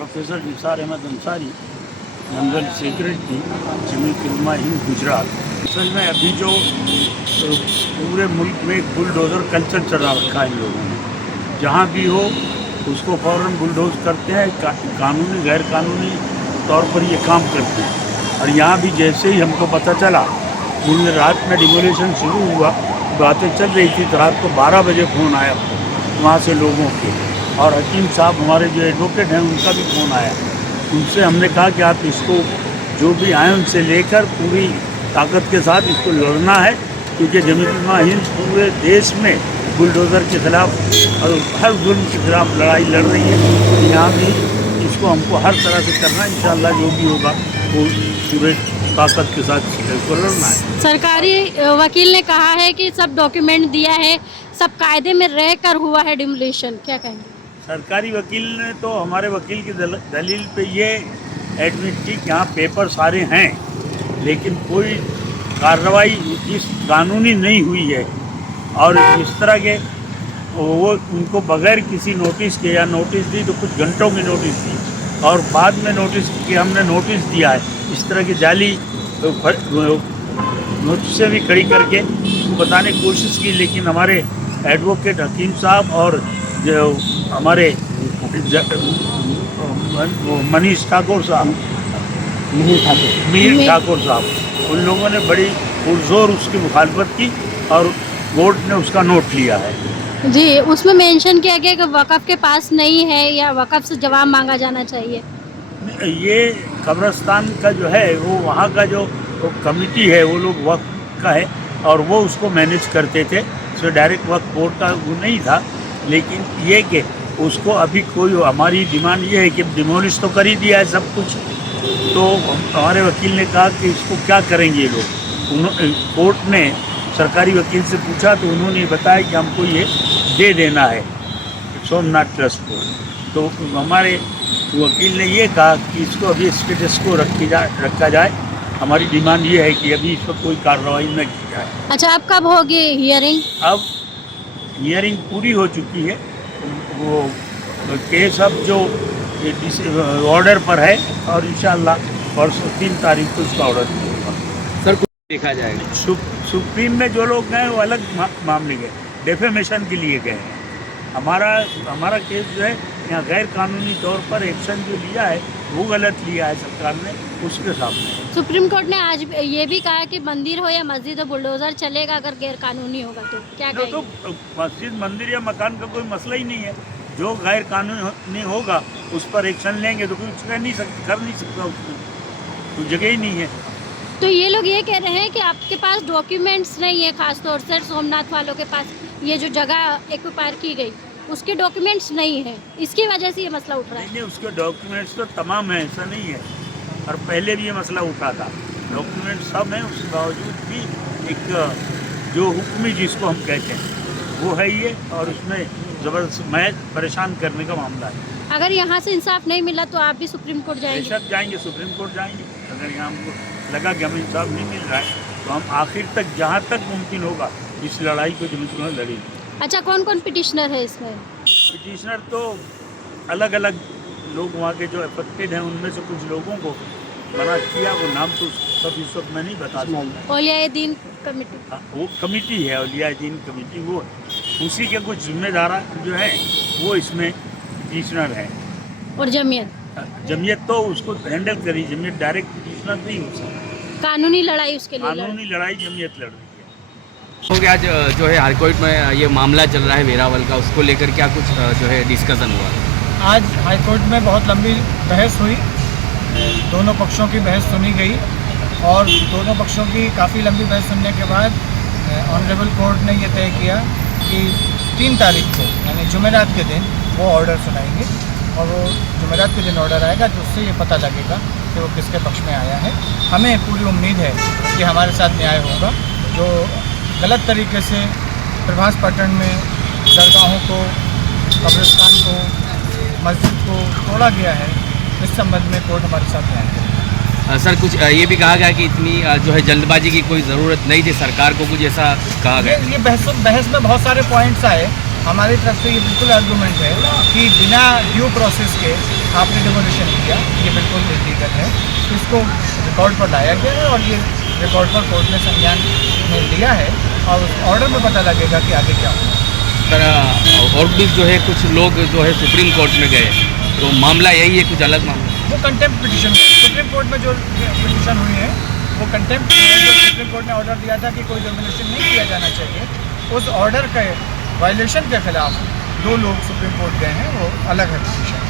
Professor Nisar Ahmed Ansari, general secretary Jamiat Ulama Hind Gujarat. असल में अभी जो पूरे मुल्क में एक बुलडोज़र कल्चर चला रखा है इन लोगों ने, जहाँ भी हो उसको फ़ौरन बुलडोज़ करते हैं, कानूनी गैर कानूनी तौर पर ये काम करते हैं। और यहाँ भी जैसे ही हमको पता चला, दिन रात में डिमोलेशन शुरू हुआ, बातें चल रही थी, तो रात को 12 बजे फ़ोन आया वहाँ से लोगों के, और हकीम साहब हमारे जो एडवोकेट हैं उनका भी फ़ोन आया। उनसे हमने कहा कि आप इसको जो भी आए उनसे लेकर पूरी ताकत के साथ इसको लड़ना है, क्योंकि जमीयत उलमा हिंद पूरे देश में बुलडोज़र के ख़िलाफ़ और हर जुल्म के ख़िलाफ़ लड़ाई लड़ रही है। यहाँ भी इसको हमको हर तरह से करना है, इंशाअल्लाह जो भी होगा वो पूरे ताकत के साथ इसको लड़ना है। सरकारी वकील ने कहा है कि सब डॉक्यूमेंट दिया है, सब कायदे में रह कर हुआ है डिमोलिशन, क्या कहेंगे? सरकारी वकील ने तो हमारे वकील की दलील पे ये एडमिट की कि हाँ पेपर सारे हैं, लेकिन कोई कार्रवाई इस कानूनी नहीं हुई है। और इस तरह के वो उनको बगैर किसी नोटिस के, या नोटिस दी तो कुछ घंटों की नोटिस दी और बाद में नोटिस कि हमने नोटिस दिया है, इस तरह की जाली नोटिसें भी खड़ी करके बताने की कोशिश की। लेकिन हमारे एडवोकेट हकीम साहब और जो हमारे मनीष ठाकुर साहब, मीर ठाकुर साहब, उन लोगों ने बड़ी पुरजोर उसकी मुखालफत की और कोर्ट ने उसका नोट लिया है। जी, उसमें मेंशन किया गया कि वक़्फ़ के पास नहीं है या वक़्फ़ से जवाब मांगा जाना चाहिए। ये कब्रिस्तान का जो है वो वहाँ का जो कमिटी है वो लोग वक्फ का है और वो उसको मैनेज करते थे, इसमें डायरेक्ट वक्फ बोर्ड का वो नहीं था। लेकिन ये कि उसको अभी कोई, हमारी डिमांड ये है कि डिमोलिश तो कर ही दिया है सब कुछ, तो हमारे वकील ने कहा कि इसको क्या करेंगे ये लोग। कोर्ट ने सरकारी वकील से पूछा तो उन्होंने बताया कि हमको ये दे देना है सोमनाथ ट्रस्ट को। तो हमारे वकील ने ये कहा कि इसको अभी स्टेटस को रखा जाए। हमारी डिमांड ये है कि अभी इस पर कोई कार्रवाई न की जाए। अच्छा, अब कब होगी हियरिंग? अब हियरिंग पूरी हो चुकी है, वो केस अब जो ऑर्डर पर है और इंशाअल्लाह परसों 3 तारीख को उसका ऑर्डर होगा। सर कुछ देखा जाएगा। सुप्रीम में जो लोग गए वो अलग मामले गए, डेफेमेशन के लिए गए हैं। हमारा केस जो है यहाँ गैर कानूनी तौर पर एक्शन जो लिया है वो गलत लिया है सरकार ने, उसके सामने। सुप्रीम कोर्ट ने आज ये भी कहा कि मंदिर हो या मस्जिद हो बुलडोज़र चलेगा अगर गैर कानूनी होगा तो, क्या कहेंगे? तो मस्जिद, मंदिर या मकान का कोई मसला ही नहीं है। जो गैर कानूनी होगा उस पर एक्शन लेंगे, तो कुछ कर नहीं सकता उसमें, कोई जगह ही नहीं है। तो ये लोग ये कह रहे हैं कि आपके पास डॉक्यूमेंट्स नहीं है, खासतौर से सोमनाथ वालों के पास ये जो जगह एक्वायर की गई उसके डॉक्यूमेंट्स नहीं है, इसकी वजह से ये मसला उठ रहा है। नहीं, उसके डॉक्यूमेंट्स तो तमाम है, ऐसा नहीं है, और पहले भी ये मसला उठा था, डॉक्यूमेंट सब हैं। उसके बावजूद भी एक जो हुक्मी जिसको हम कहते हैं वो है ये, और उसमें ज़बरदस्त मैं परेशान करने का मामला है। अगर यहाँ से इंसाफ नहीं मिला तो आप भी सुप्रीम कोर्ट जाएंगे? बेशक जाएंगे, सुप्रीम कोर्ट जाएंगे। अगर यहाँ हमको लगा कि हमें इंसाफ नहीं मिल रहा है तो हम आखिर तक, जहाँ तक मुमकिन होगा, इस लड़ाई को जमीयत में लड़ेंगे। अच्छा, कौन कौन पिटिशनर है इसमें? पिटिशनर तो अलग अलग लोग वहाँ के जो अफेक्टेड हैं उनमें से कुछ लोगों को बना किया, वो नाम तो सब इस वक्त मैं नहीं बता सकता। औलियाए दीन कमेटी? हाँ, वो कमेटी है, औलियाए दीन कमेटी, वो उसी के कुछ जिम्मेदार जो हैं वो इसमें पिटिशनर हैं। और जमीयत? जमीयत तो उसको हैंडल करी, जमीयत डायरेक्ट पिटिशनर नहीं हो सकती। कानूनी लड़ाई उसके लिए कानूनी लड़ाई जमीयत लड़ रही है। क्योंकि आज जो है हाईकोर्ट में ये मामला चल रहा है वेरावल का, उसको लेकर क्या कुछ जो है डिस्कशन हुआ? आज हाईकोर्ट में बहुत लंबी बहस हुई, दोनों पक्षों की बहस सुनी गई और दोनों पक्षों की काफ़ी लंबी बहस सुनने के बाद ऑनरेबल कोर्ट ने ये तय किया कि 3 तारीख को यानी जुमेरात के दिन वो ऑर्डर सुनाएंगे, और वो जुमेरात के दिन ऑर्डर आएगा तो उससे ये पता लगेगा कि वो किसके पक्ष में आया है। हमें पूरी उम्मीद है कि हमारे साथ न्याय होगा। जो गलत तरीके से प्रभास पट्टन में दरगाहों को, कब्रिस्तान को, मस्जिद को तोड़ा गया है, इस संबंध में कोर्ट हमारे साथ न्याय करेगा। सर कुछ ये भी कहा गया कि इतनी जो है जल्दबाजी की कोई ज़रूरत नहीं थी, सरकार को कुछ ऐसा कहा गया? ये बहस में बहुत सारे पॉइंट्स आए। हमारी तरफ से ये बिल्कुल आर्गूमेंट है कि बिना ड्यू प्रोसेस के आपने डिमोलिशन किया, ये बिल्कुल इलीगल है। इसको रिकॉर्ड पर लाया गया है और ये रिकॉर्ड पर कोर्ट ने संज्ञान में लिया है और उस ऑर्डर में पता लगेगा कि आगे क्या होगा। सर और भी जो है कुछ लोग जो है सुप्रीम कोर्ट में गए, तो मामला यही है, कुछ अलग मामला? वो कंटेम्प्ट पिटीशन सुप्रीम कोर्ट में जो पिटीशन हुई है वो कंटेम्प्ट है। जो सुप्रीम कोर्ट ने ऑर्डर दिया था कि कोई डिमोलिशन नहीं किया जाना चाहिए, उस ऑर्डर के वायलेशन के खिलाफ 2 लोग सुप्रीम कोर्ट गए हैं, वो अलग है पिटीशन।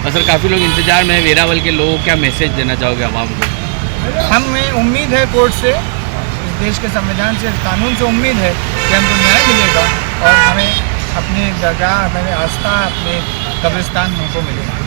और सर काफ़ी लोग इंतजार में है, वेरावल के लोगों को क्या मैसेज देना चाहोगे आवाम को? हमें उम्मीद है कोर्ट से, इस देश के संविधान से, कानून से उम्मीद है कि हमको न्याय मिलेगा और हमें अपनी जगह, हमें आस्था, अपने कब्रिस्तान हमको मिलेगा।